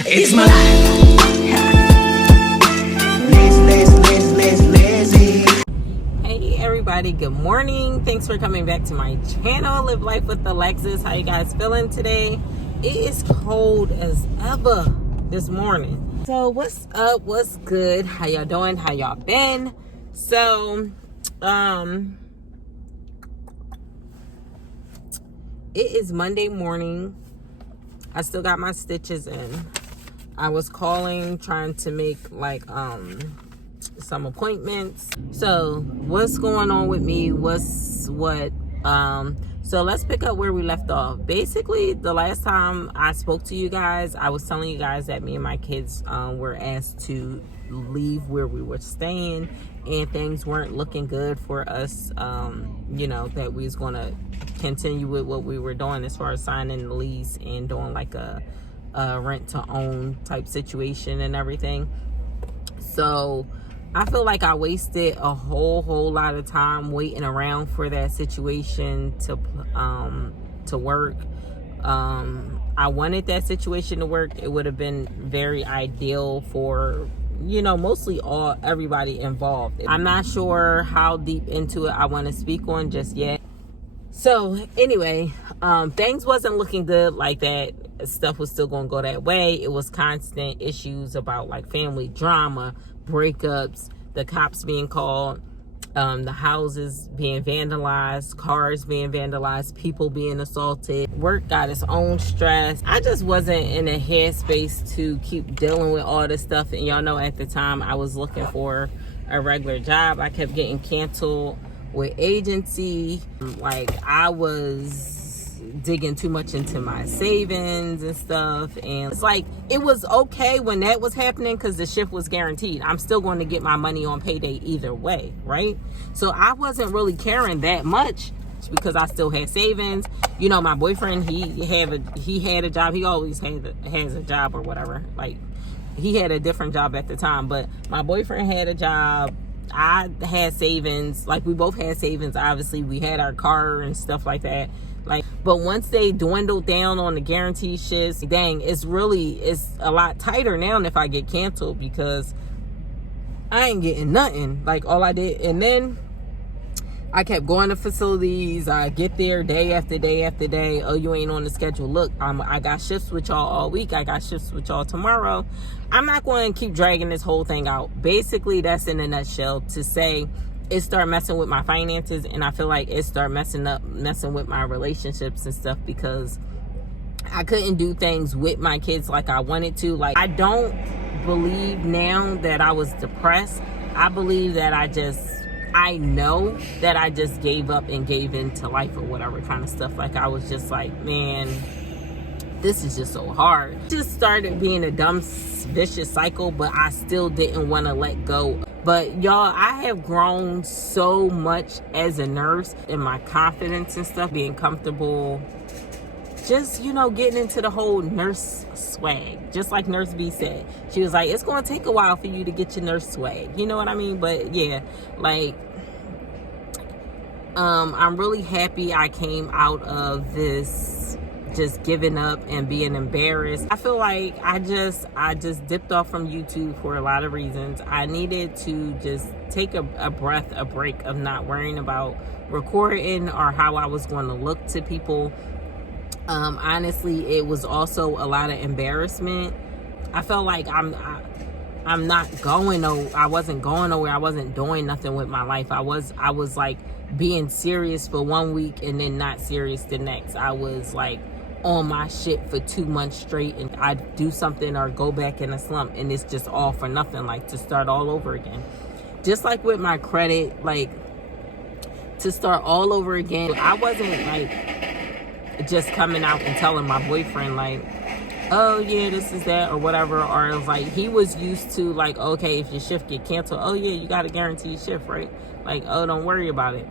It's my lazy. Hey everybody, good morning. Thanks for coming back to my channel, Live Life with Alexus. How you guys feeling today? It is cold as ever this morning. So what's up? What's good? How y'all doing? How y'all been? So, it is Monday morning. I still got my stitches in. I was calling, trying to make some appointments. So what's going on with me? So let's pick up where we left off. Basically, the last time I spoke to you guys, I was telling you guys that me and my kids were asked to leave where we were staying, and things weren't looking good for us. That we was going to continue with what we were doing as far as signing the lease and doing like a rent to own type situation and everything. So I feel like I wasted a whole lot of time waiting around for that situation to work. I wanted that situation to work. It would have been very ideal for mostly everybody involved. I'm not sure how deep into it I want to speak on just yet. So anyway, things wasn't looking good like that. Stuff was still going to go that way. It was constant issues about like family drama, breakups, the cops being called, the houses being vandalized, cars being vandalized, people being assaulted. Work got its own stress. I just wasn't in a headspace to keep dealing with all this stuff. And y'all know at the time I was looking for a regular job. I kept getting canceled with agency. Like I was digging too much into my savings and stuff, and it's like it was okay when that was happening because the shift was guaranteed. I'm still going to get my money on payday either way, right? So I wasn't really caring that much because I still had savings. My boyfriend, he had a job. He always has a job or whatever. Like he had a different job at the time, but my boyfriend had a job. I had savings. Like we both had savings. Obviously we had our car and stuff like that. But once they dwindled down on the guarantee shifts, dang, it's a lot tighter now if I get canceled because I ain't getting nothing. Like all I did, and then I kept going to facilities. I get there day after day after day. Oh, you ain't on the schedule. Look, I got shifts with y'all all week. I got shifts with y'all tomorrow. I'm not going to keep dragging this whole thing out. Basically, that's in a nutshell to say it started messing with my finances, and I feel like it started messing with my relationships and stuff because I couldn't do things with my kids like I wanted to. Like I don't believe now that I was depressed. I believe that I know that I just gave up and gave into life or whatever kind of stuff. Like I was just like, man, this is just so hard. It just started being a dumb, vicious cycle, but I still didn't want to let go. But y'all, I have grown so much as a nurse in my confidence and stuff, being comfortable, just, getting into the whole nurse swag. Just like Nurse B said. She was like, it's going to take a while for you to get your nurse swag. You know what I mean? But yeah, like, I'm really happy I came out of this just giving up and being embarrassed. I feel like I just dipped off from YouTube for a lot of reasons. I needed to just take a break of not worrying about recording or how I was going to look to people. Honestly, it was also a lot of embarrassment. I felt like I wasn't going nowhere. I wasn't doing nothing with my life. I was like being serious for 1 week and then not serious the next. I was like on my shit for 2 months straight, and I'd do something or go back in a slump, and it's just all for nothing, like to start all over again. Just like with my credit, like to start all over again. I wasn't like just coming out and telling my boyfriend like, oh yeah, this is that or whatever, or it was like he was used to like, okay, if your shift get canceled, oh yeah, you got a guaranteed shift, right? Like, oh, don't worry about it.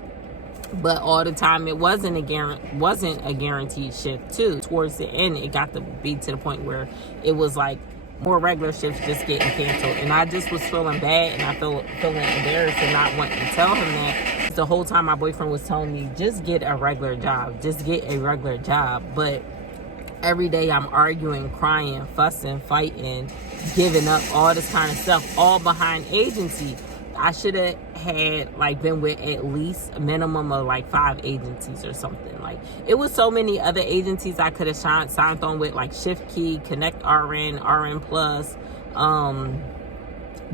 But all the time it wasn't a guaranteed shift too. Towards the end, it got to be to the point where it was like more regular shifts just getting canceled, and I just was feeling bad, and I feeling embarrassed and not wanting to tell him that. The whole time my boyfriend was telling me, just get a regular job, but every day I'm arguing, crying, fussing, fighting, giving up, all this kind of stuff, all behind agency. I should have had like been with at least a minimum of like 5 agencies or something. Like, it was so many other agencies I could have signed on with, like Shift Key, Connect RN, RN Plus,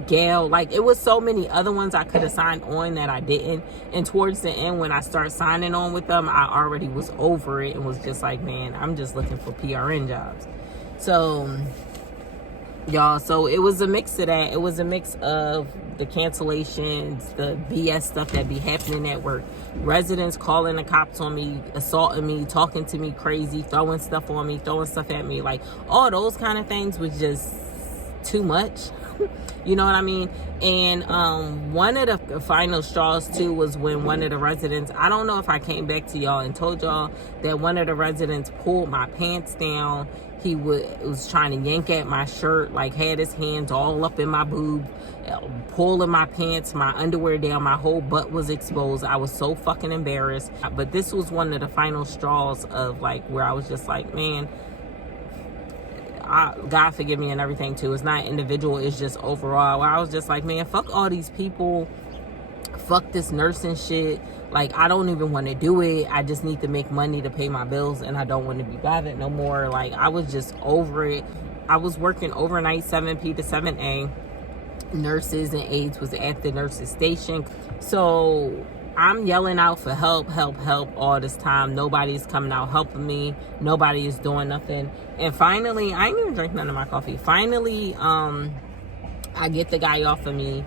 Gale. Like, it was so many other ones I could have signed on that I didn't. And towards the end, when I started signing on with them, I already was over it and was just like, man, I'm just looking for PRN jobs. So y'all, so it was a mix of that. It was a mix of the cancellations, the BS stuff that be happening at work, residents calling the cops on me, assaulting me, talking to me crazy, throwing stuff on me, throwing stuff at me, like all those kind of things was just too much. You know what I mean? And one of the final straws too was when one of the residents, I don't know if I came back to y'all and told y'all that one of the residents pulled my pants down. He was trying to yank at my shirt, like had his hands all up in my boob, pulling my pants, my underwear down, my whole butt was exposed. I was so fucking embarrassed. But this was one of the final straws of like where I was just like, man, God forgive me and everything too. It's not individual, it's just overall. Where I was just like, man, fuck all these people, fuck this nursing shit. Like, I don't even want to do it. I just need to make money to pay my bills, and I don't want to be bothered no more. Like, I was just over it. I was working overnight 7P to 7A. Nurses and aides was at the nurses station. So I'm yelling out for help, help, help all this time. Nobody's coming out helping me. Nobody is doing nothing. And finally, I ain't even drink none of my coffee. Finally, I get the guy off of me,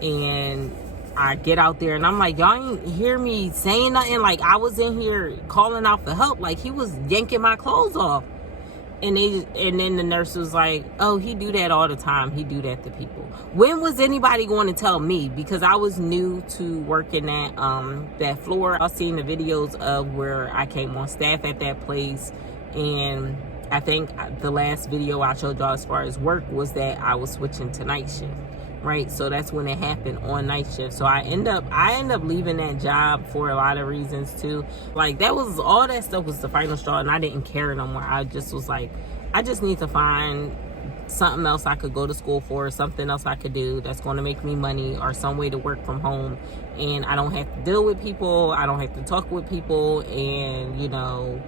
and I get out there, and I'm like, y'all ain't hear me saying nothing. Like, I was in here calling out for help. Like, he was yanking my clothes off. And then the nurse was like, oh, he do that all the time. He do that to people. When was anybody going to tell me? Because I was new to working at that floor. I've seen the videos of where I came on staff at that place. And I think the last video I showed y'all as far as work was that I was switching to night shift. Right, so that's when it happened, on night shift. So I end up leaving that job for a lot of reasons too. Like, that was all that stuff was the final straw, and I didn't care no more. I just was like, I just need to find something else I could go to school for, something else I could do that's going to make me money, or some way to work from home, and I don't have to deal with people, I don't have to talk with people, and you know,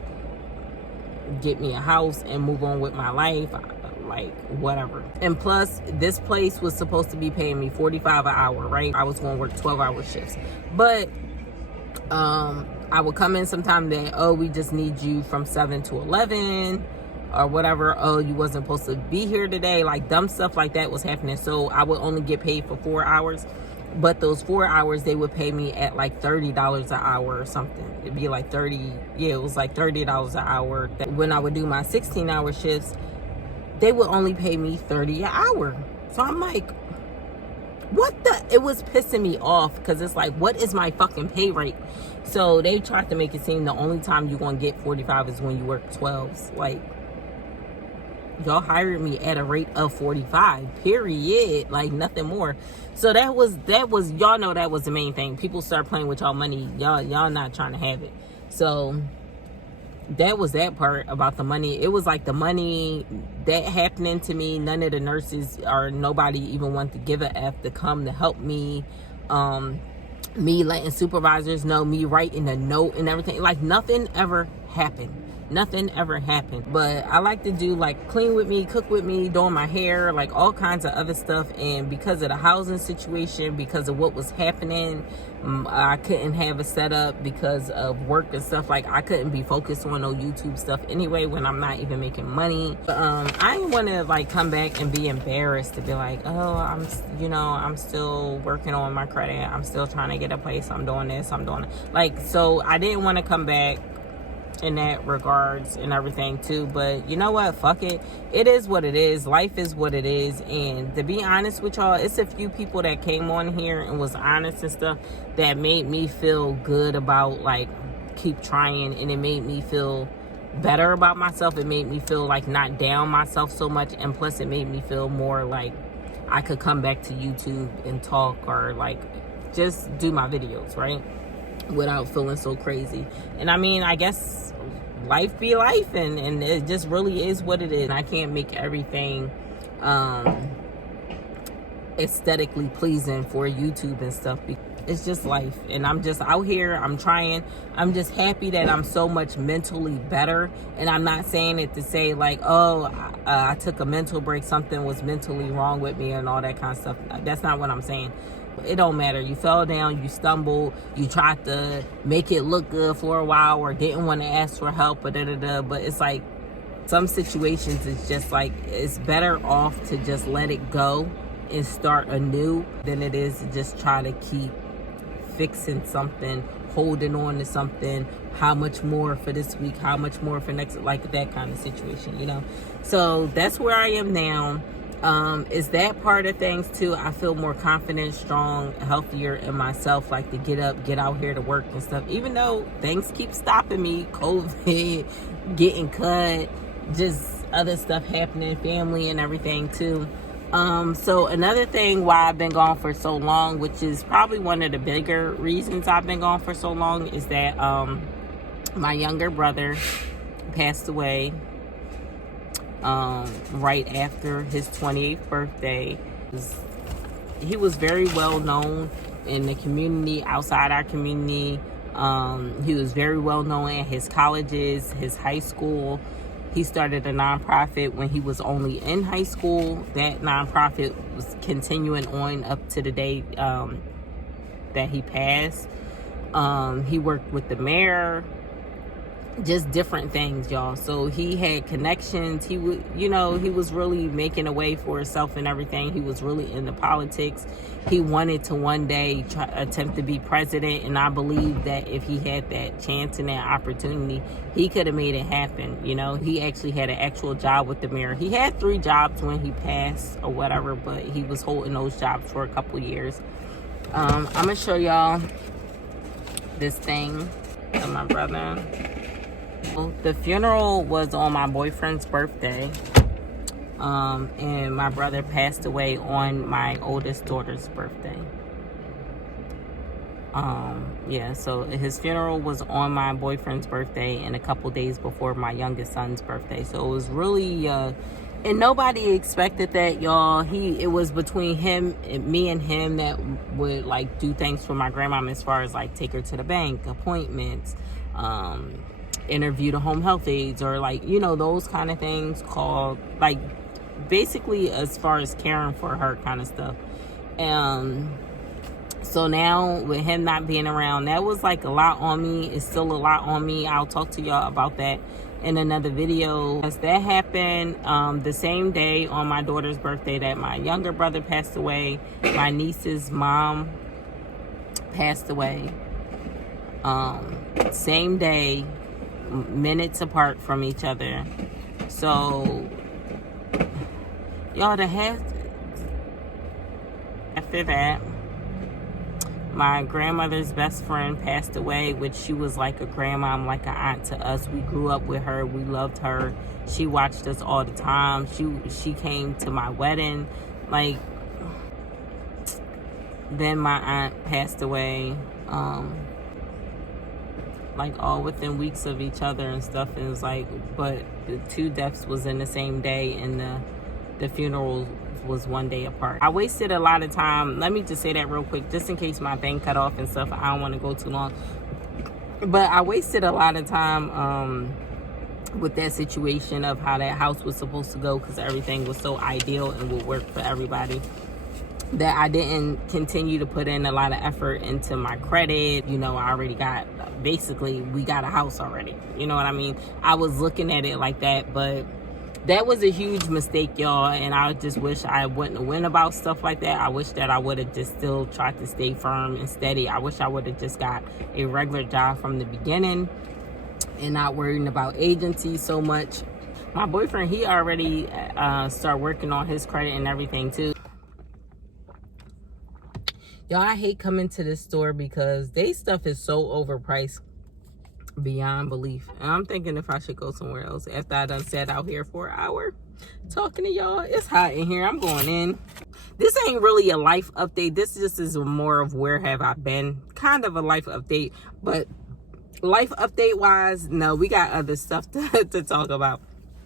get me a house and move on with my life. Like, whatever. And plus, this place was supposed to be paying me $45 an hour, right? I was going to work 12-hour shifts. But I would come in sometime that, oh, we just need you from 7 to 11 or whatever. Oh, you wasn't supposed to be here today. Like, dumb stuff like that was happening. So I would only get paid for 4 hours. But those 4 hours, they would pay me at like $30 an hour or something. It'd be like it was like $30 an hour. When I would do my 16-hour shifts, they would only pay me $30 an hour. So I'm like, what the? It was pissing me off, because it's like, what is my fucking pay rate? So they tried to make it seem the only time you're going to get 45 is when you work 12s. Like, y'all hired me at a rate of 45, period. Like, nothing more. So that was y'all know that was the main thing. People start playing with y'all money. Y'all not trying to have it. So that was that part about the money. It was like the money that happening to me. None of the nurses or nobody even wanted to give a F to come to help me. Me letting supervisors know, me writing a note and everything. Like, nothing ever happened. Nothing ever happened. But I like to do, like, clean with me, cook with me, doing my hair, like all kinds of other stuff. And because of the housing situation, because of what was happening, I couldn't have a setup because of work and stuff. Like, I couldn't be focused on no YouTube stuff anyway when I'm not even making money. But I didn't want to like come back and be embarrassed to be like, oh, I'm still working on my credit, I'm still trying to get a place, I'm doing this, I'm doing it. Like, so I didn't want to come back in that regards and everything too. But you know what, fuck it, it is what it is. Life is what it is. And to be honest with y'all, it's a few people that came on here and was honest and stuff that made me feel good about like keep trying, and it made me feel better about myself. It made me feel like not down myself so much, and plus it made me feel more like I could come back to YouTube and talk, or like just do my videos, right, without feeling so crazy. And I mean, I guess life be life, and it just really is what it is. I can't make everything aesthetically pleasing for YouTube and stuff. It's just life, and I'm just out here. I'm trying. I'm just happy that I'm so much mentally better, and I'm not saying it to say like, oh, I took a mental break, something was mentally wrong with me and all that kind of stuff. That's not what I'm saying. It don't matter. You fell down, you stumbled, you tried to make it look good for a while, or didn't want to ask for help, but it's like some situations, it's just like it's better off to just let it go and start anew than it is to just try to keep fixing something, holding on to something. How much more for this week, how much more for next, like that kind of situation, you know. So that's where I am now. Is that part of things too? I feel more confident, strong, healthier in myself, like to get up, get out here to work and stuff, even though things keep stopping me. COVID, getting cut, just other stuff happening, family and everything too. So another thing why I've been gone for so long, which is probably one of the bigger reasons I've been gone for so long, is that my younger brother passed away right after his 28th birthday. He was very well known in the community, outside our community. He was very well known at his colleges, his high school. He started a nonprofit when he was only in high school. That nonprofit was continuing on up to the day that he passed. He worked with the mayor, just different things, y'all. So he had connections. He would, you know, he was really making a way for himself and everything. He was really into politics. He wanted to one day attempt to be president, and I believe that if he had that chance and that opportunity, he could have made it happen. You know, he actually had an actual job with the mayor. He had 3 jobs when he passed or whatever, but he was holding those jobs for a couple years. I'm gonna show y'all this thing of my brother. The funeral was on my boyfriend's birthday, and my brother passed away on my oldest daughter's birthday. Yeah, so his funeral was on my boyfriend's birthday and a couple days before my youngest son's birthday. So it was really, and nobody expected that, y'all. It was between me and him that would like do things for my grandmom, as far as like take her to the bank, appointments, interview the home health aides, or like, you know, those kind of things, called like basically as far as caring for her kind of stuff. So now with him not being around, that was like a lot on me. It's still a lot on me. I'll talk to y'all about that in another video. As that happened, the same day on my daughter's birthday that my younger brother passed away, my niece's mom passed away. Same day, minutes apart from each other. So y'all, after that, my grandmother's best friend passed away, which she was like a grandmom, like an aunt to us. We grew up with her. We loved her. She watched us all the time. She came to my wedding. Like, then my aunt passed away, like all within weeks of each other and stuff. And it was like, but the 2 deaths was in the same day, and the funeral was 1 day apart. I wasted a lot of time. Let me just say that real quick, just in case my bank cut off and stuff. I don't want to go too long, but I wasted a lot of time with that situation of how that house was supposed to go, because everything was so ideal and would work for everybody, that I didn't continue to put in a lot of effort into my credit. You know, I already got, basically we got a house already, you know what I mean? I was looking at it like that, but that was a huge mistake, y'all, and I just wish I wouldn't have went about stuff like that. I wish that I would have just still tried to stay firm and steady. I wish I would have just got a regular job from the beginning and not worrying about agencies so much. My boyfriend, he already started working on his credit and everything too. Y'all, I hate coming to this store because they stuff is so overpriced beyond belief. And I'm thinking if I should go somewhere else after I done sat out here for an hour talking to y'all. It's hot in here. I'm going in. This ain't really a life update. This just is more of where have I been. Kind of a life update. But life update wise, no, we got other stuff to talk about.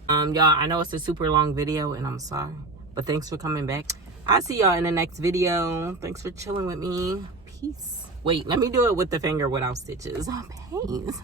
Y'all, I know it's a super long video and I'm sorry, but thanks for coming back. I'll see y'all in the next video. Thanks for chilling with me. Peace. Wait, let me do it with the finger without stitches. Peace.